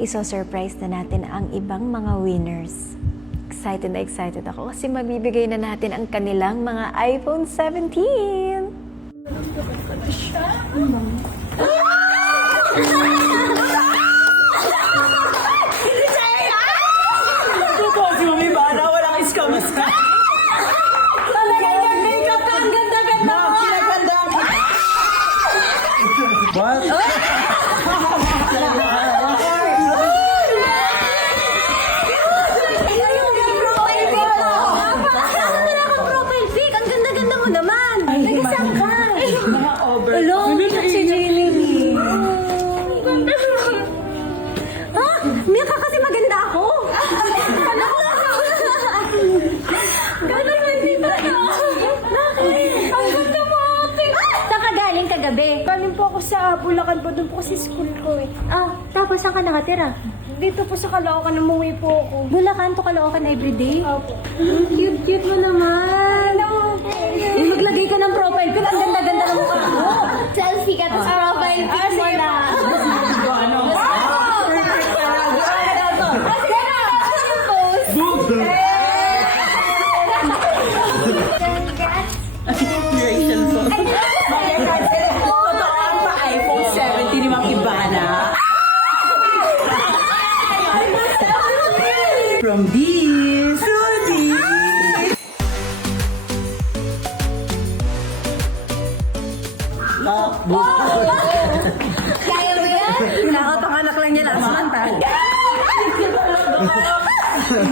iso-surprise na natin ang ibang mga winners. Excited na excited ako kasi mabibigay na natin ang kanilang mga iPhone 17. What? Profile pic! Ang ganda-ganda mo naman! Nag-isang ka! Hello! Si Jamie! Ha? Mia ka kasi maganda ako! Ganda naman dito no? Bakit? Ang ganda mo! Saan ka galing kagabi? Galing po ako sa Bulacan po, doon po kasi school ko eh. Ah, tapos saan ka nakatira? Dito po sa Caloocan, umuwi po ako. Bulacan to Caloocan everyday? Opo. Cute mo naman! Maglagay ka ng profile pic, ang ganda-ganda ng mukha mo! Selfie ka, tapos profile pic mo na. iPhone 17 ni Ma'am Ivana. From this to this. Kaya mo yan? Pinakapanganak lang niya last month, ha?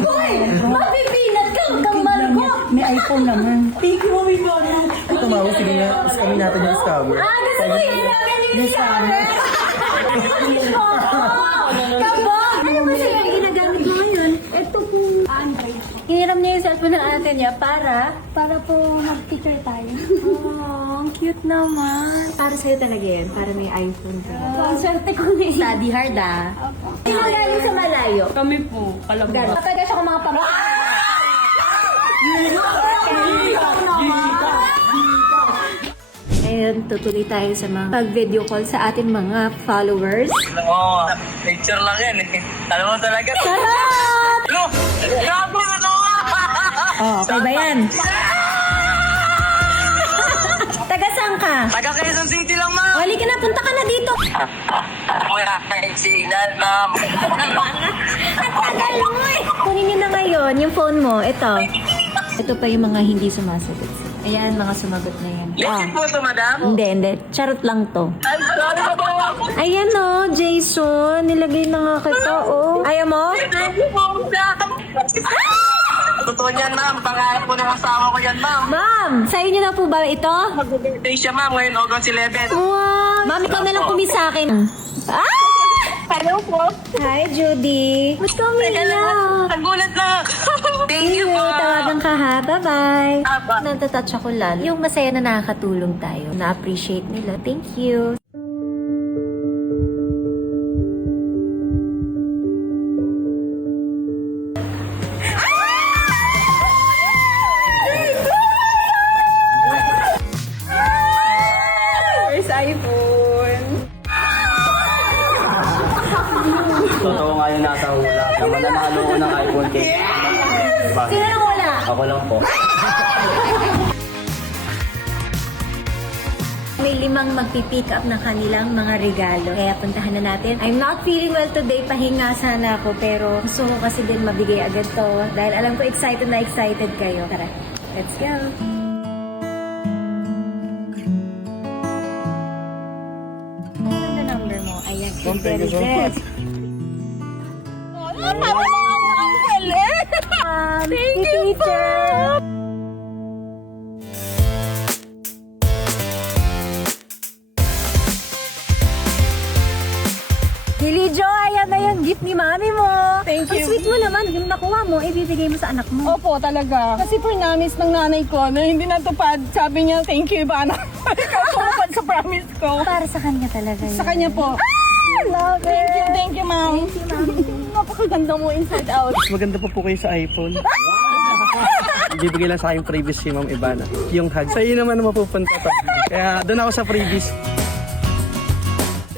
Uy! Mapipinat ka! Kamal ko! May iPhone naman. Thank you, Ma'am Ivana. Tumawa, sige nga. Kami natin yung scammer. Gusto mo yun namin yung scammer? Kabog! Ano ba sa'yo yung ginagamit mo ngayon? Ito po Android. Hiniram niya yung cellphone ng ate niya para Po mag-picture tayo. oh, ang cute naman. Para sa'yo talaga yan, para may iPhone ka. Ang swerte ko na yun. Study hard ah. Sino galing sa malayo? Kami po, Kalabang. Kapag siya kung mga pang... Ngayon, tutuloy tayo sa mga pag-video call sa ating mga followers. Oo, picture lang yan eh. Alam mo talaga. Sarap! Ano? Grabe na to! Oh, okay ba yan? Taga saan ka? Taga Quezon City lang, ma'am. Wali ka na, punta ka na dito. Wala kayong signal, ma'am. Ang tagal mo eh. Kunin niyo na ngayon yung phone mo. Ito. Ito pa yung mga hindi sumasagot. Ayan, mga sumagot na yan. Legit po to, madam. Hindi. Charot lang to. I'm sorry po. Ayan oh, Jason. Nilagay na nga kita oh. Ayaw mo? Thank you po, madam. Totoo yan, ma'am. Pangarap po ng asawa ko yan, ma'am. Ma'am, sa inyo na po ba ito? Mag-birthday siya, ma'am. Ngayon, August 11. Wow! Ma'am, ikaw na lang kumis sa akin. Ah! Hello po. Hi, Judy. Ba't ka umiiyak? Nagulat lang. Thank you po. Tawagan ka ha. Bye-bye. Aba. Natatouch ako lalo. Yung masaya na nakakatulong tayo. Na-appreciate nila. Thank you. First iPhone. Totoo nga yung nasa hula. Na mananalo ko ng iPhone cake. Diba? Sino nang wala? Ako lang po. May 5 magpipick up ng kanilang mga regalo. Kaya puntahan na natin. I'm not feeling well today. Pahinga sana ako. Pero gusto ko kasi din mabigay agad to. Dahil alam ko excited na excited kayo. Tara, let's go. Ano ang number mo? Ayan. Thank you so much. Thank you po! Lily Joy, ayan na yung gift ni mami mo. Thank Ang you. sweet mo naman, yung nakuha mo, ibibigay mo sa anak mo. Opo, talaga. Kasi promise ng nanay ko na hindi natupad. Sabi niya, thank you, Ivana. Ikaw tumupad sa promise ko. Para sa kanya talaga yun. Sa kanya po. Love it! Thank you, ma'am. Thank you, mami. Napakaganda mo inside out. Mas maganda pa po kayo sa iPhone. Bibigay lang sa akin previous si Ma'am Ivana. Yung hug. Sa iyo naman mapupunta to. Kaya doon ako sa previous.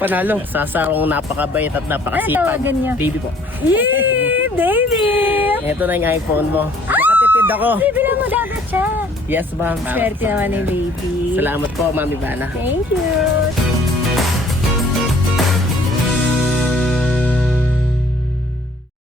panalo. Sa asawang napakabait at Ano napakasipag. tawagan niya? Baby po. Yay! Baby! Ito na yung iPhone mo. Nakatipid ako. Bibilang mo dapat siya. Yes, ma'am. Swerte naman yung baby. Salamat po, Mami Bana. Thank you.